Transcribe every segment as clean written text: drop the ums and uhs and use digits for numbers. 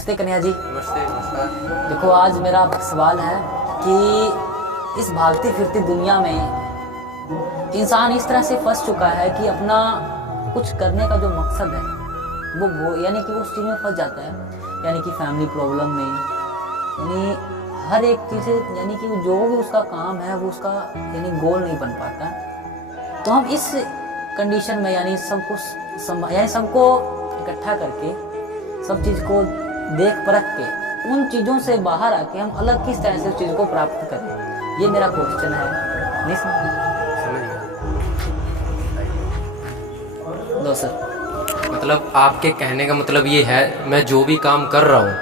नमस्ते कन्हैया जी। नमस्ते। नमस्कार। देखो आज मेरा सवाल है कि इस भागती फिरती दुनिया में इंसान इस तरह से फंस चुका है कि अपना कुछ करने का जो मकसद है वो यानी कि वो उस चीज़ में फंस जाता है, यानी कि फैमिली प्रॉब्लम में, यानी हर एक चीज़ से, यानी कि जो भी उसका काम है वो उसका यानी गोल नहीं बन पाता। तो हम इस कंडीशन में यानी सबको इकट्ठा करके सब चीज़ को देख परख के उन चीज़ों से बाहर आके हम अलग किस तरह से उस चीज़ को प्राप्त करें, ये मेरा क्वेश्चन है। नहीं समझ गया। दो सर। मतलब आपके कहने का मतलब ये है, मैं जो भी काम कर रहा हूँ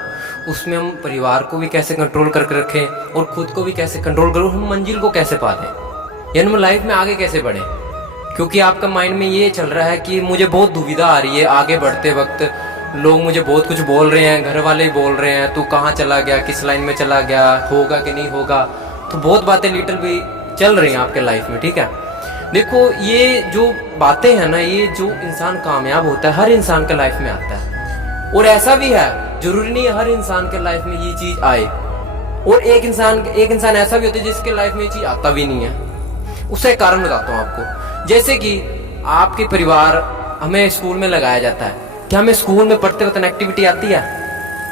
उसमें हम परिवार को भी कैसे कंट्रोल करके रखें और खुद को भी कैसे कंट्रोल करूँ, हम मंजिल को कैसे पा लें, यानी हम लाइफ में आगे कैसे बढ़ें। क्योंकि आपका माइंड में ये चल रहा है कि मुझे बहुत दुविधा आ रही है आगे बढ़ते वक्त, लोग मुझे बहुत कुछ बोल रहे हैं, घर वाले बोल रहे हैं तू कहाँ चला गया, किस लाइन में चला गया, होगा कि नहीं होगा, तो बहुत बातें लिटिल भी चल रही हैं आपके लाइफ में। ठीक है, देखो ये जो बातें हैं ना, ये जो इंसान कामयाब होता है हर इंसान के लाइफ में आता है, और ऐसा भी है, जरूरी नहीं है हर इंसान के लाइफ में ये चीज आए, और एक इंसान ऐसा भी होता है जिसके लाइफ में ये चीज आता भी नहीं है। उसका एक कारण बताता हूँ आपको। जैसे कि आपके परिवार, हमें स्कूल में लगाया जाता है, क्या हमें स्कूल में पढ़ते वक्त एक्टिविटी आती है?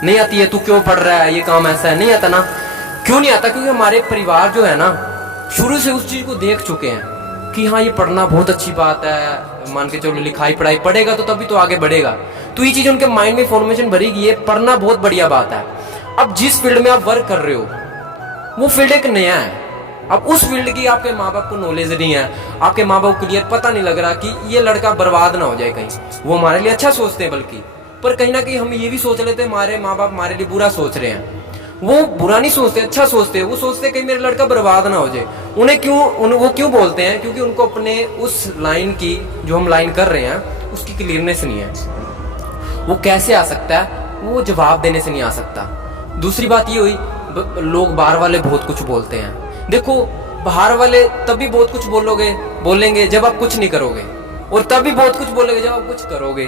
नहीं आती है। तू क्यों पढ़ रहा है, ये काम ऐसा है, नहीं आता ना। क्यों नहीं आता? क्योंकि हमारे परिवार जो है ना शुरू से उस चीज को देख चुके हैं कि हाँ ये पढ़ना बहुत अच्छी बात है, मान के चलो लिखाई पढ़ाई पढ़ेगा तो तभी तो आगे बढ़ेगा, तो ये चीज उनके माइंड में इन्फॉर्मेशन भरेगी, ये पढ़ना बहुत बढ़िया बात है। अब जिस फील्ड में आप वर्क कर रहे हो वो फील्ड एक नया है, अब उस फील्ड की आपके माँ बाप को नॉलेज नहीं है, आपके माँ बाप को क्लियर पता नहीं लग रहा कि ये लड़का बर्बाद ना हो जाए कहीं, वो हमारे लिए अच्छा सोचते हैं, बल्कि पर कहीं ना कहीं हम ये भी सोच लेते हैं हमारे माँ बाप हमारे लिए बुरा सोच रहे हैं। वो बुरा नहीं सोचते, अच्छा सोचते हैं, वो सोचते हैं कहीं मेरा लड़का बर्बाद ना हो जाए। वो क्यों बोलते हैं? क्योंकि उनको अपने उस लाइन की, जो हम लाइन कर रहे हैं उसकी क्लियरनेस नहीं है। वो कैसे आ सकता है? वो जवाब देने से नहीं आ सकता। दूसरी बात ये हुई, लोग बाहर वाले बहुत कुछ बोलते हैं। देखो बाहर वाले तभी बहुत कुछ बोलेंगे जब आप कुछ नहीं करोगे, और तभी बहुत कुछ बोलेंगे जब आप कुछ करोगे।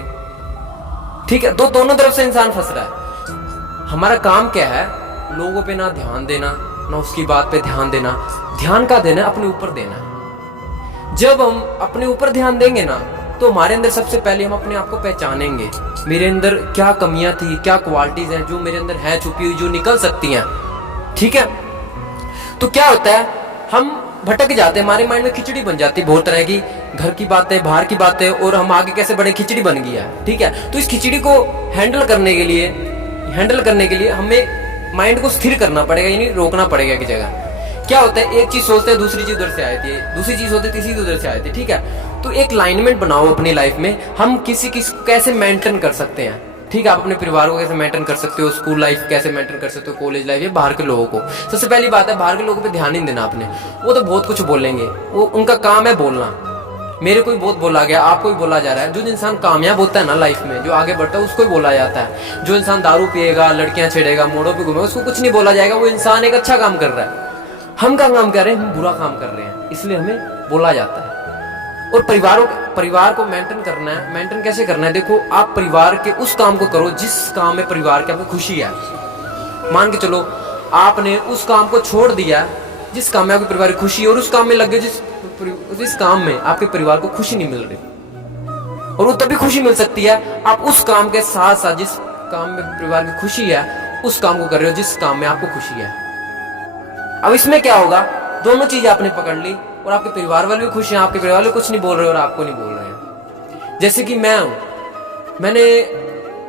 ठीक है, दोनों तरफ से इंसान फंस रहा है। हमारा काम क्या है? लोगों पे ना ध्यान देना, ना उसकी बात पे ध्यान देना। ध्यान का देना, अपने ऊपर देना है। जब हम अपने ऊपर ध्यान देंगे ना, तो हमारे अंदर सबसे पहले हम अपने आप को पहचानेंगे, मेरे अंदर क्या कमियां थी, क्या क्वालिटीज हैं जो मेरे अंदर है छुपी हुई, जो निकल सकती हैं। ठीक है, तो क्या होता है, हम भटक जाते हैं, हमारे माइंड में खिचड़ी बन जाती है बहुत तरह की, घर की बातें, बाहर की बातें, और हम आगे कैसे बढ़े, खिचड़ी बन गया है। ठीक है, तो इस खिचड़ी को हैंडल करने के लिए हमें माइंड को स्थिर करना पड़ेगा, यानी रोकना पड़ेगा एक जगह। क्या होता है, एक चीज सोचते हैं दूसरी चीज उधर से आती है, दूसरी चीज होती है तीसरी चीज उधर से आती है। ठीक है, तो एक लाइनमेंट बनाओ अपनी लाइफ में, हम किसी कैसे मेंटेन कर सकते हैं। ठीक है, आप अपने परिवार को कैसे मेंटेन कर सकते हो, स्कूल लाइफ कैसे मेंटेन कर सकते हो, कॉलेज लाइफ या बाहर के लोगों को। सबसे पहली बात है, बाहर के लोगों पे ध्यान नहीं देना आपने। वो तो बहुत कुछ बोलेंगे, वो उनका काम है बोलना। मेरे को भी बहुत बोला गया, आपको भी बोला जा रहा है। जो इंसान कामयाब होता है ना लाइफ में, जो आगे बढ़ता है, उसको ही बोला जाता है। जो इंसान दारू पिएगा, लड़कियां छेड़ेगा, मोड़ों पे घूमेगा, उसको कुछ नहीं बोला जाएगा, वो इंसान एक अच्छा काम कर रहा है। हम क्या काम कर रहे हैं? हम बुरा काम कर रहे हैं, इसलिए हमें बोला जाता है। और परिवार को मेंटेन करना है। मेंटेन कैसे करना है? देखो, आप परिवार के उस काम को करो जिस काम में परिवार की आपको खुशी है। मान के चलो आपने उस काम को छोड़ दिया जिस काम में आपके परिवार की खुशी है, और उस काम में लग गए जिस काम में आपके परिवार को खुशी नहीं मिल रही। और वो तभी खुशी मिल सकती है आप उस काम के साथ साथ, जिस काम में परिवार की खुशी है, उस काम को कर रहे हो जिस काम में आपको खुशी है। अब इसमें क्या होगा, दोनों चीज आपने पकड़ ली, और आपके परिवार वाले भी खुश हैं, आपके परिवार वाले कुछ नहीं बोल रहे और आपको नहीं बोल रहे हैं। जैसे कि मैं हूं, मैंने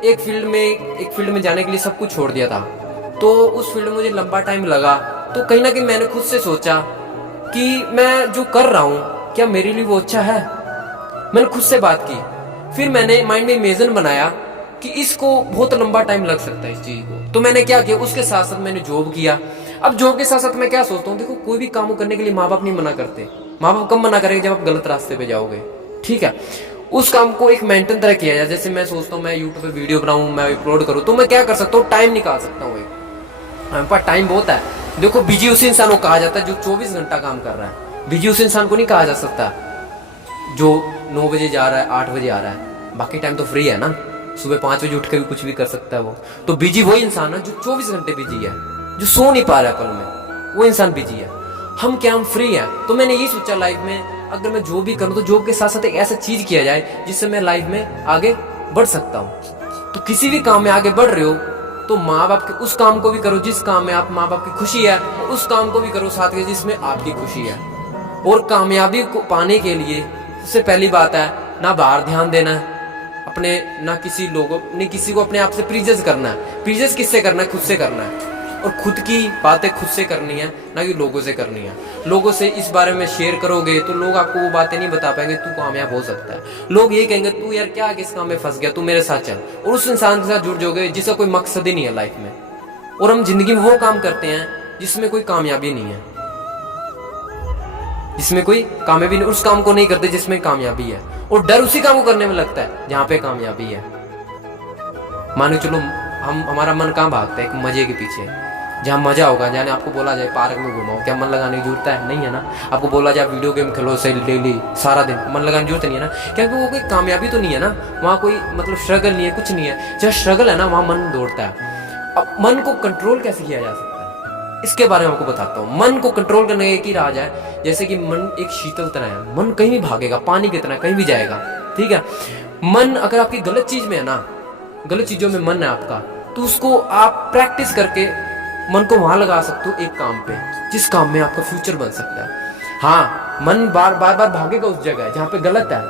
एक फील्ड में जाने के लिए सब कुछ छोड़ दिया था, तो उस फील्ड में मुझे लंबा टाइम लगा। तो कहीं ना कहीं मैंने खुद से सोचा कि मैं जो कर रहा हूं क्या मेरे लिए वो अच्छा है। मैंने खुद से बात की, फिर मैंने माइंड में इमेजिन बनाया कि इसको बहुत लंबा टाइम लग सकता है इस चीज को। तो मैंने क्या किया, उसके साथ साथ मैंने जॉब किया। अब जॉब के साथ साथ मैं क्या सोचता हूँ, देखो कोई भी काम करने के लिए माँ बाप नहीं मना करते। माँ बाप कब मना करेंगे? जब आप गलत रास्ते पे जाओगे। ठीक है, उस काम को एक मेंटेन तरह किया जाए। जैसे मैं सोचता हूँ मैं यूट्यूब पे वीडियो बनाऊं, मैं अपलोड करूँ, तो मैं क्या कर सकता हूँ, टाइम निकाल सकता हूँ। हमारे पास टाइम बहुत है। देखो, बिजी उस इंसान को कहा जाता है जो 24 घंटा काम कर रहा है। बिजी उस इंसान को नहीं कहा जा सकता जो 9 बजे जा रहा है, 8 बजे आ रहा है। बाकी टाइम तो फ्री है ना, सुबह 5 बजे उठ के भी कुछ भी कर सकता है वो। तो बिजी वही इंसान है जो 24 घंटे बिजी है, जो सो नहीं पा रहा है पल में, वो इंसान बिजी है। हम क्या, हम फ्री हैं। तो मैंने यही सोचा लाइफ में अगर मैं जो भी करूँ तो जॉब के साथ साथ एक ऐसा चीज किया जाए जिससे मैं लाइफ में आगे बढ़ सकता हूँ। तो किसी भी काम में आगे बढ़ रहे हो तो माँ बाप के उस काम को भी करो जिस काम में आप माँ बाप की खुशी है, और उस काम को भी करो साथ में जिसमें आपकी खुशी है। और कामयाबी को पाने के लिए सबसे पहली बात है ना बाहर ध्यान देना है अपने, ना किसी लोगों ने किसी को अपने आप से प्रीजेस करना है। प्रीजेस किससे करना है? खुद से करना है। और खुद की बातें खुद से करनी है, ना कि लोगों से करनी है। लोगों से इस बारे में शेयर करोगे तो लोग आपको वो बातें नहीं बता पाएंगे तू कामयाब हो सकता है। लोग ये कहेंगे तू यार क्या किस काम में फंस गया, तू मेरे साथ चल, और उस इंसान के साथ जुड़ जाओगे जिसका कोई मकसद ही नहीं है लाइफ में। और हम जिंदगी में वो काम करते हैं जिसमें कोई कामयाबी नहीं है, जिसमें कोई कामयाबी नहीं, उस काम को नहीं करते जिसमें कामयाबी है। और डर उसी काम को करने में लगता है जहां पे कामयाबी है। मानो चलो हमारा मन कहाँ भागता है? एक मजे के पीछे, जहाँ मजा होगा। जाने आपको बोला जाए पार्क में घुमाओ, क्या मन लगाने की जरूरत है? नहीं है ना। आपको बोला जाए वीडियो गेम खेलो सही डेली सारा दिन, मन लगाने की जरूरत नहीं है ना, क्योंकि वो कोई कामयाबी तो नहीं है ना, वहाँ कोई मतलब स्ट्रगल नहीं है, कुछ नहीं है। जहाँ स्ट्रगल है ना वहाँ मन दौड़ता है। अब मन को कंट्रोल कैसे किया जा सकता है इसके बारे में आपको बताता हूँ। मन को कंट्रोल करने की राज है, जैसे कि मन एक शीतल तरह है, मन कहीं भी भागेगा, पानी की तरह कहीं भी जाएगा, ठीक है। मन अगर आपकी गलत चीज में है ना, गलत चीजों में मन है आपका, तो उसको आप प्रैक्टिस करके मन को वहां लगा सकते हो एक काम पे जिस काम में आपका फ्यूचर बन सकता है। हाँ, मन बार बार भागेगा उस जगह जहां पे गलत है,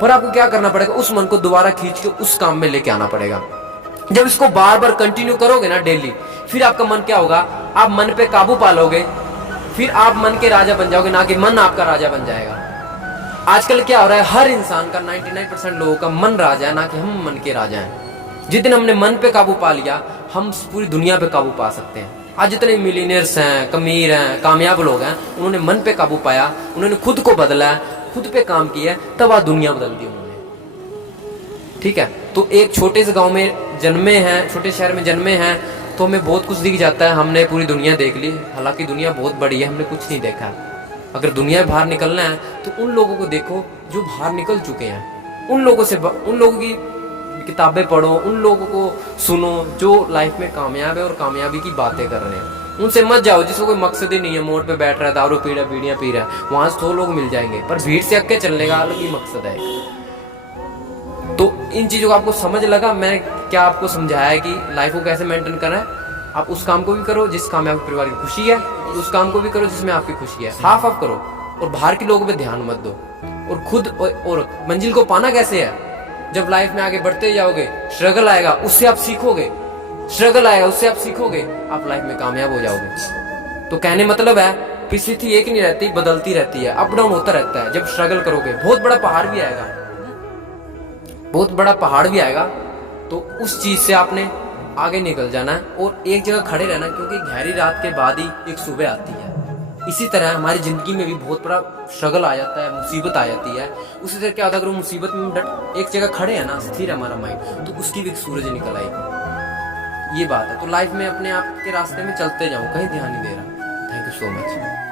पर आपको क्या करना पड़ेगा? उस मन को दोबारा खींच के उस काम में लेके आना पड़ेगा। जब इसको बार बार कंटिन्यू करोगे ना डेली, फिर आपका मन क्या होगा? आप मन पे काबू पा लोगे, फिर आप मन के राजा बन जाओगे, ना कि मन आपका राजा बन जाएगा। आजकल क्या हो रहा है? हर इंसान का 99% लोगों का मन राजा है, ना कि हम मन के राजा हैं। जिस दिन हमने मन पे काबू पा लिया, हम पूरी दुनिया पे काबू पा सकते हैं। आज जितने मिलीनियर्स हैं, अमीर हैं, कामयाब लोग हैं, उन्होंने मन पे काबू पाया, उन्होंने खुद को बदला, खुद पे काम किया, तब आज दुनिया बदल दी उन्होंने, ठीक है। तो एक छोटे से गांव में जन्मे हैं, छोटे शहर में जन्मे हैं, तो हमें बहुत कुछ दिख जाता है। हमने पूरी दुनिया देख ली, हालांकि दुनिया बहुत बड़ी है, हमने कुछ नहीं देखा। अगर दुनिया बाहर निकलना है तो उन लोगों को देखो जो बाहर निकल चुके हैं, उन लोगों की किताबें पढ़ो, उन लोगों को सुनो जो लाइफ में कामयाब है और कामयाबी की बातें कर रहे हैं। उनसे मत जाओ जिसको कोई मकसद ही नहीं है, मोड़ पे बैठ रहा है, दारू पी रहा है, बीड़ियां पी रहा है। वहां से 100 लोग मिल जाएंगे, पर भीड़ से हट के चलने का अलग ही मकसद है। तो इन चीजों को आपको समझ लगा? मैं क्या आपको समझाया है कि लाइफ को कैसे मेंटेन करना है। आप उस काम को भी करो जिस काम में आपके परिवार की खुशी है, उस काम को भी करो जिसमें आपकी खुशी है। हाफ हाफ करो, और बाहर के लोगों पे ध्यान मत दो। और खुद और मंजिल को पाना कैसे है? जब लाइफ में आगे बढ़ते जाओगे, स्ट्रगल आएगा, उससे आप सीखोगे, स्ट्रगल आएगा, उससे आप सीखोगे, आप लाइफ में कामयाब हो जाओगे। तो कहने मतलब है परिस्थिति एक नहीं रहती, बदलती रहती है, अप डाउन होता रहता है। जब स्ट्रगल करोगे बहुत बड़ा पहाड़ भी आएगा, बहुत बड़ा पहाड़ भी आएगा, तो उस चीज से आपने आगे निकल जाना है और एक जगह खड़े रहना, क्योंकि गहरी रात के बाद ही एक सुबह आती है। इसी तरह हमारी जिंदगी में भी बहुत बड़ा स्ट्रगल आ जाता है, मुसीबत आ जाती है। उसी तरह क्या होता है, अगर मुसीबत में एक जगह खड़े हैं ना, स्थिर है हमारा माइंड, तो उसकी भी एक सूरज निकल आएगी। ये बात है। तो लाइफ में अपने आप के रास्ते में चलते जाओ, कहीं ध्यान नहीं दे रहा। Thank you so much.